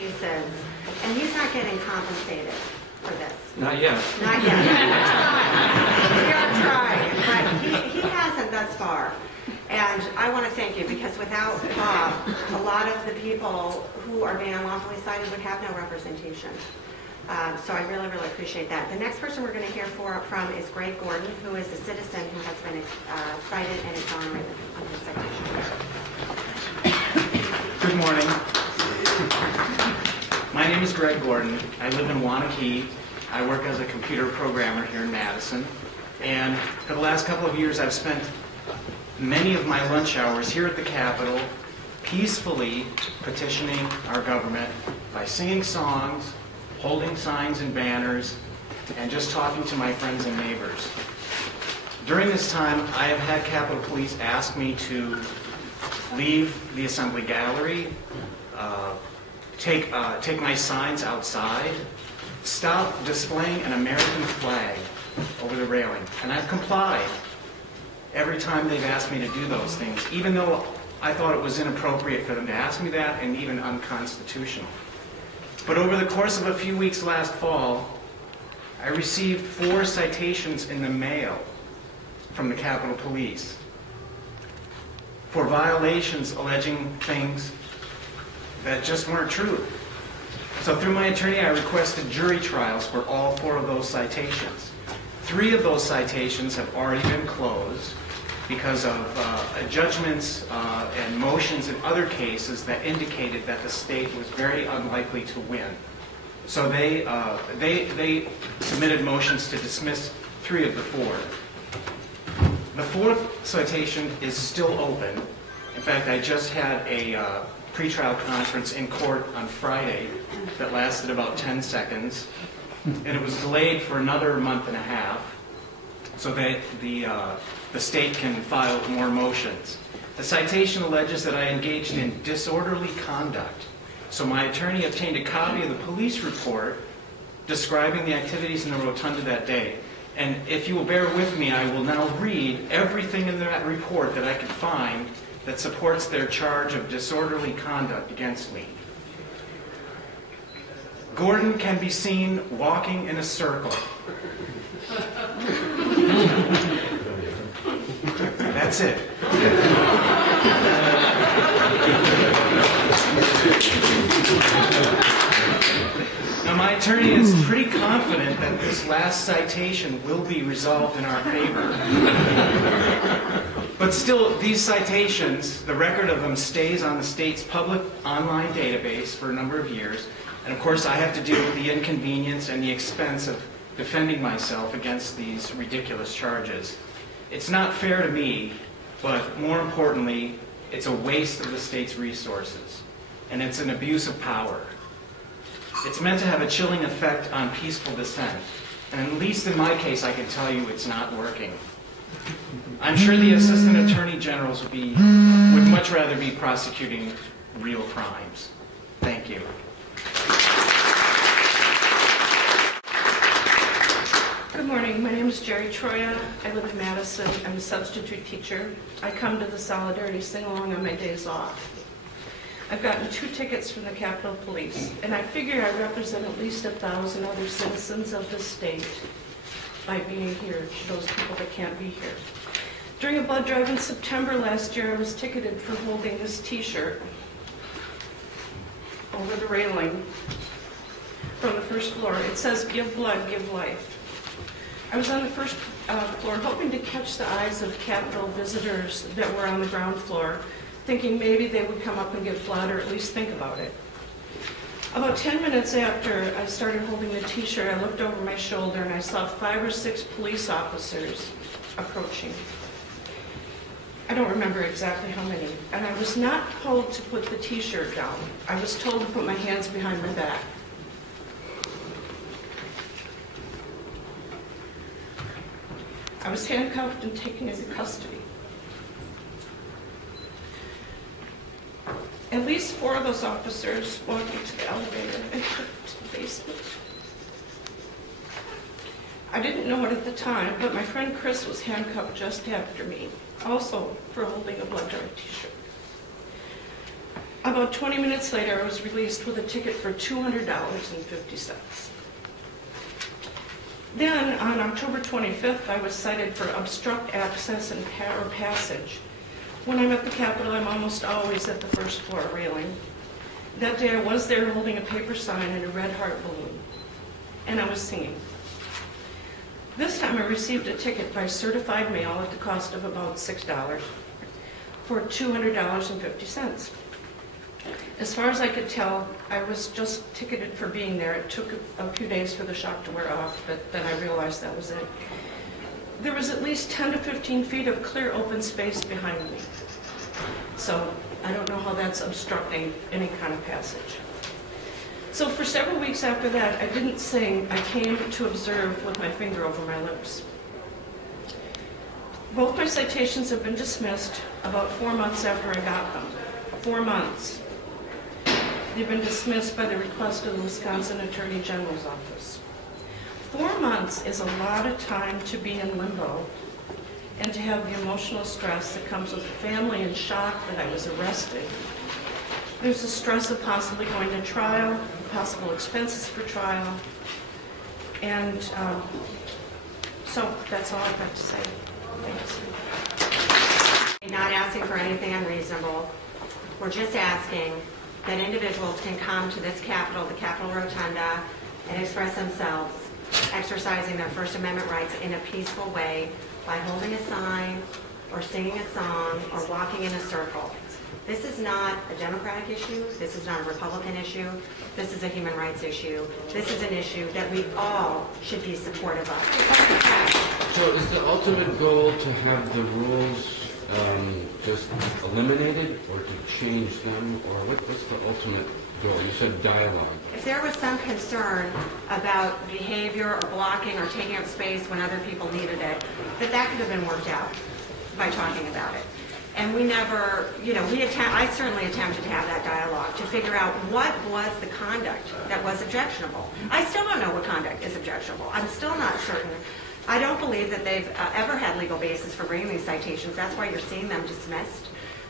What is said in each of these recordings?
excuses, and he's not getting compensated for this. Not yet. Not yet. We are trying, but he hasn't thus far. And I want to thank you, because without Bob, a lot of the people who are being unlawfully cited would have no representation. So I really, really appreciate that. The next person we're going to hear from is Greg Gordon, who is a citizen who has been cited and exonerated on his citation. Good morning. My name is Greg Gordon. I live in Wanakee. I work as a computer programmer here in Madison. And for the last couple of years, I've spent many of my lunch hours here at the Capitol peacefully petitioning our government by singing songs, holding signs and banners, and just talking to my friends and neighbors. During this time, I have had Capitol Police ask me to leave the Assembly Gallery, take my signs outside, stop displaying an American flag over the railing, and I've complied every time they've asked me to do those things, even though I thought it was inappropriate for them to ask me that and even unconstitutional. But over the course of a few weeks last fall, I received 4 citations in the mail from the Capitol Police for violations alleging things that just weren't true. So through my attorney, I requested jury trials for all 4 of those citations. 3 of those citations have already been closed because of judgments and motions in other cases that indicated that the state was very unlikely to win. So they submitted motions to dismiss 3 of the 4. The 4th citation is still open. In fact, I just had a pretrial conference in court on Friday that lasted about 10 seconds, and it was delayed for another month and a half so that the state can file more motions. The citation alleges that I engaged in disorderly conduct. So my attorney obtained a copy of the police report describing the activities in the rotunda that day. And if you will bear with me, I will now read everything in that report that I could find that supports their charge of disorderly conduct against me. Gordon can be seen walking in a circle. That's it. Now, my attorney is pretty confident that this last citation will be resolved in our favor. But still, these citations, the record of them stays on the state's public online database for a number of years. And of course, I have to deal with the inconvenience and the expense of defending myself against these ridiculous charges. It's not fair to me, but more importantly, it's a waste of the state's resources, and it's an abuse of power. It's meant to have a chilling effect on peaceful dissent, and at least in my case, I can tell you it's not working. I'm sure the Assistant Attorney Generals would much rather be prosecuting real crimes. Thank you. Good morning. My name is Jeri Troia. I live in Madison. I'm a substitute teacher. I come to the Solidarity Sing-Along on my days off. I've gotten 2 tickets from the Capitol Police, and I figure I represent at least 1,000 other citizens of the state by being here, those people that can't be here. During a blood drive in September last year, I was ticketed for holding this T-shirt over the railing from the first floor. It says, "Give blood, give life." I was on the first floor hoping to catch the eyes of Capitol visitors that were on the ground floor, thinking maybe they would come up and give blood or at least think about it. About 10 minutes after I started holding the T-shirt, I looked over my shoulder and I saw 5 or 6 police officers approaching. I don't remember exactly how many. And I was not told to put the T-shirt down. I was told to put my hands behind my back. I was handcuffed and taken into custody. At least 4 of those officers walked me to the elevator and took me to the basement. I didn't know it at the time, but my friend Chris was handcuffed just after me, also for holding a blood drive T-shirt. About 20 minutes later, I was released with a ticket for $200.50. Then, on October 25th, I was cited for obstruct access and or passage. When I'm at the Capitol, I'm almost always at the first floor railing. That day, I was there holding a paper sign and a red heart balloon, and I was singing. This time, I received a ticket by certified mail at the cost of about $6 for $200.50. As far as I could tell, I was just ticketed for being there. It took a few days for the shock to wear off, but then I realized that was it. There was at least 10 to 15 feet of clear open space behind me. So I don't know how that's obstructing any kind of passage. So for several weeks after that, I didn't sing. I came to observe with my finger over my lips. Both my citations have been dismissed about 4 months after I got them. 4 months. They've been dismissed by the request of the Wisconsin Attorney General's office. 4 months is a lot of time to be in limbo and to have the emotional stress that comes with family and shock that I was arrested. There's the stress of possibly going to trial, possible expenses for trial, and so that's all I've got to say. Thanks. Not asking for anything unreasonable. We're just asking that individuals can come to this Capitol, the Capitol Rotunda, and express themselves, exercising their First Amendment rights in a peaceful way by holding a sign or singing a song or walking in a circle. This is not a Democratic issue. This is not a Republican issue. This is a human rights issue. This is an issue that we all should be supportive of. So is the ultimate goal to have the rules just eliminated or to change them? Or what's the ultimate goal? You said dialogue. If there was some concern about behavior or blocking or taking up space when other people needed it, that could have been worked out by talking about it. And we never, I certainly attempted to have that dialogue to figure out what was the conduct that was objectionable. I still don't know what conduct is objectionable. I'm still not certain. I don't believe that they've ever had legal basis for bringing these citations. That's why you're seeing them dismissed.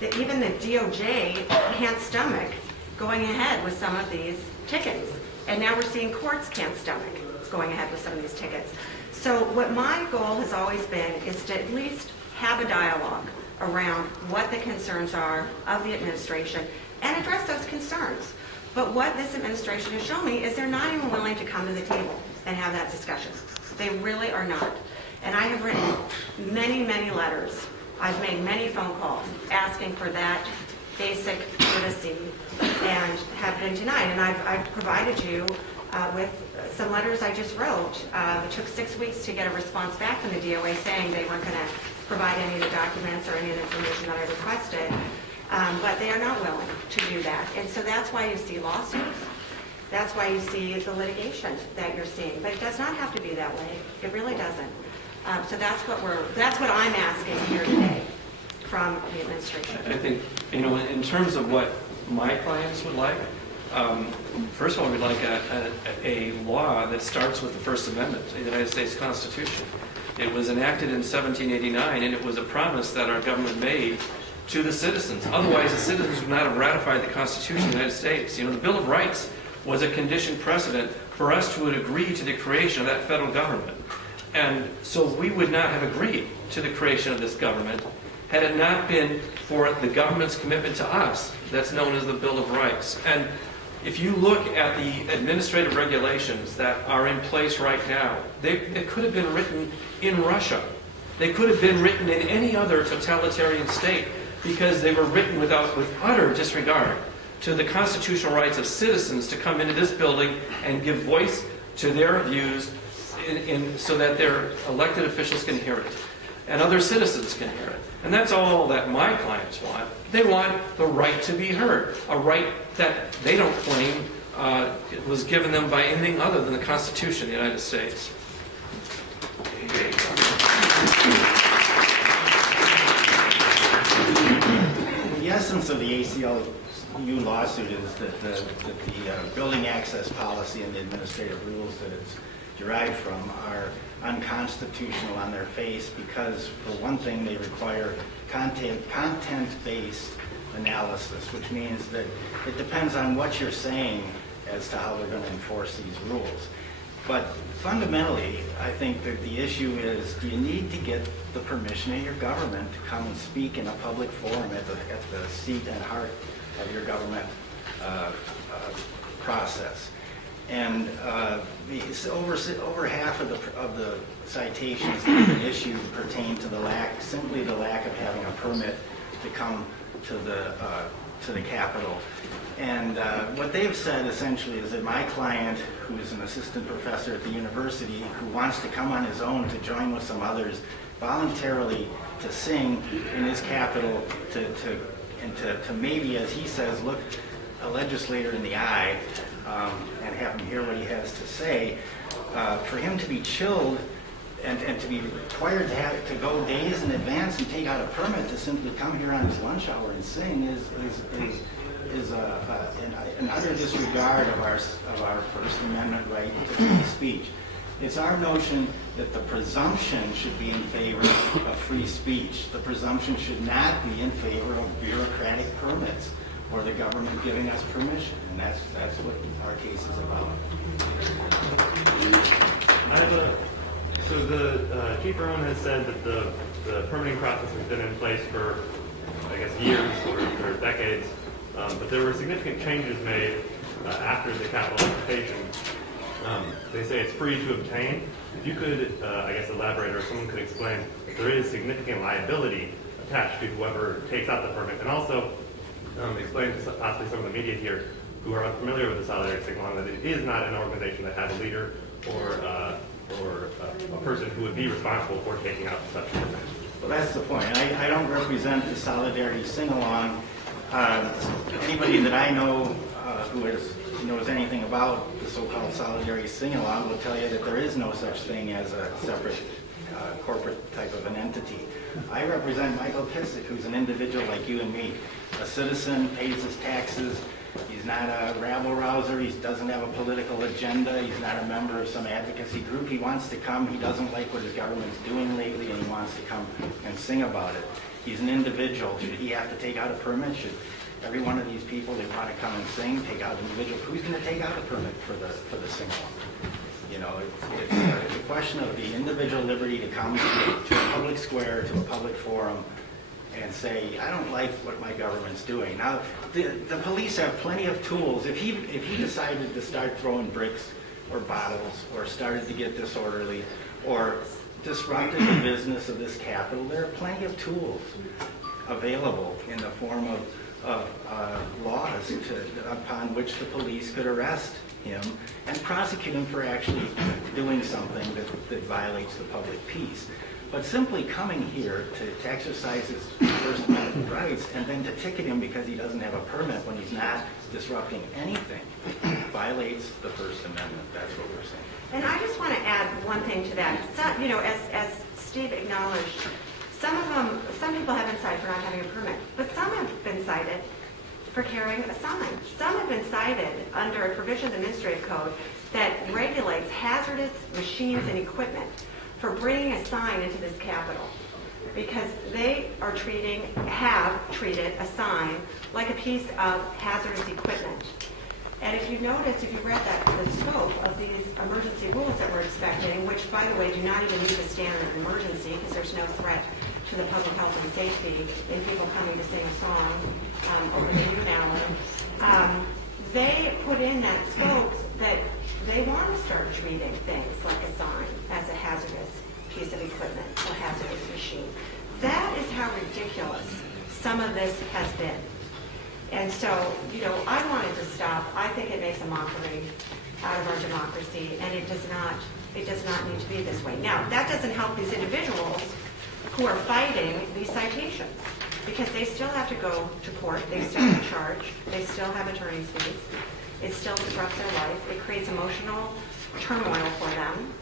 That even the DOJ can't stomach going ahead with some of these tickets. And now we're seeing courts can't stomach going ahead with some of these tickets. So what my goal has always been is to at least have a dialogue around what the concerns are of the administration and address those concerns. But what this administration has shown me is they're not even willing to come to the table and have that discussion. They really are not. And I have written many, many letters. I've made many phone calls asking for that basic courtesy and have been denied. And I've provided you with some letters I just wrote. It took 6 weeks to get a response back from the DOA saying they weren't going to provide any of the documents or any of the information that I requested. But they are not willing to do that. And so that's why you see lawsuits. That's why you see the litigation that you're seeing. But it does not have to be that way. It really doesn't. So that's what I'm asking here today from the administration. I think, in terms of what my clients would like, first of all, we'd like a law that starts with the First Amendment of the United States Constitution. It was enacted in 1789, and it was a promise that our government made to the citizens. Otherwise, the citizens would not have ratified the Constitution of the United States. The Bill of Rights was a conditioned precedent for us to agree to the creation of that federal government. And so we would not have agreed to the creation of this government had it not been for the government's commitment to us. That's known as the Bill of Rights. And if you look at the administrative regulations that are in place right now, they could have been written in Russia. They could have been written in any other totalitarian state because they were written with utter disregard to the constitutional rights of citizens to come into this building and give voice to their views so that their elected officials can hear it and other citizens can hear it. And that's all that my clients want. They want the right to be heard, a right that they don't claim was given them by anything other than the Constitution of the United States. The essence of the ACLU lawsuit is that the building access policy and the administrative rules that it's derived from are unconstitutional on their face because, for one thing, they require content-based analysis, which means that it depends on what you're saying as to how they're going to enforce these rules. But fundamentally, I think that the issue is, do you need to get the permission of your government to come and speak in a public forum at the seat and heart of your government process? And over half of the citations that have been issued pertain to simply the lack of having a permit to come to the Capitol. And what they've said essentially is that my client, who is an assistant professor at the university, who wants to come on his own to join with some others voluntarily to sing in his Capitol, to maybe, as he says, look a legislator in the eye and have him hear what he has to say, for him to be chilled and to be required to go days in advance and take out a permit to simply come here on his lunch hour and sing is an utter disregard of our First Amendment right to free speech. It's our notion that the presumption should be in favor of free speech. The presumption should not be in favor of bureaucratic permits or the government giving us permission, and that's what our case is about. So the Chief Rowan has said that the permitting process has been in place for, I guess, years or decades, but there were significant changes made after the Capitol occupation. They say it's free to obtain. If you could, I guess, elaborate, or someone could explain if there is significant liability attached to whoever takes out the permit, and also explain to possibly some of the media here who are unfamiliar with the Solidarity Sing-Along that it is not an organization that has a leader or a person who would be responsible for taking out such a permit. Well, that's the point. I don't represent the Solidarity Sing-Along. Anybody that I know who knows anything about the so-called Solidarity Sing-Along will tell you that there is no such thing as a separate corporate type of an entity. I represent Michael Kissick, who's an individual like you and me, a citizen, pays his taxes. He's not a rabble-rouser. He doesn't have a political agenda. He's not a member of some advocacy group. He wants to come. He doesn't like what his government's doing lately, and he wants to come and sing about it. He's an individual. Should he have to take out a permit? Should every one of these people that want to come and sing take out an individual? Who's going to take out a permit for the sing-along? You know, it's a question of the individual liberty to come to a public square, to a public forum, and say, I don't like what my government's doing. Now, the police have plenty of tools. If he decided to start throwing bricks or bottles, or started to get disorderly, or disrupted the business of this Capitol, there are plenty of tools available in the form of laws upon which the police could arrest him and prosecute him for actually doing something that violates the public peace. But simply coming here to exercise his First Amendment rights and then to ticket him because he doesn't have a permit when he's not disrupting anything violates the First Amendment. That's what we're saying. And I just want to add one thing to that. Some, you know, as Steve acknowledged, some people have been cited for not having a permit, but some have been cited for carrying a sign. Some have been cited under a provision of the Administrative Code that regulates hazardous machines and equipment for bringing a sign into this Capitol, because they have treated a sign like a piece of hazardous equipment. And if you notice, if you read the scope of these emergency rules that we're expecting, which, by the way, do not even meet the standard of emergency because there's no threat to the public health and safety in people coming to sing a song over the new ballot, they put in that scope that they want to start treating things like a sign as a hazardous piece of equipment or hazardous machine. That is how ridiculous some of this has been. And so, you know, I wanted to stop. I think it makes a mockery out of our democracy, and it does not need to be this way. Now, that doesn't help these individuals who are fighting these citations, because they still have to go to court, they still have to charge, they still have attorney's fees, it still disrupts their life, it creates emotional turmoil for them,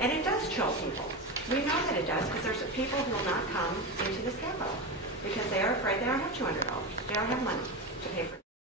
and it does chill people. We know that it does, because there's people who will not come into this Capitol because they are afraid they don't have $200, they don't have money to pay for it.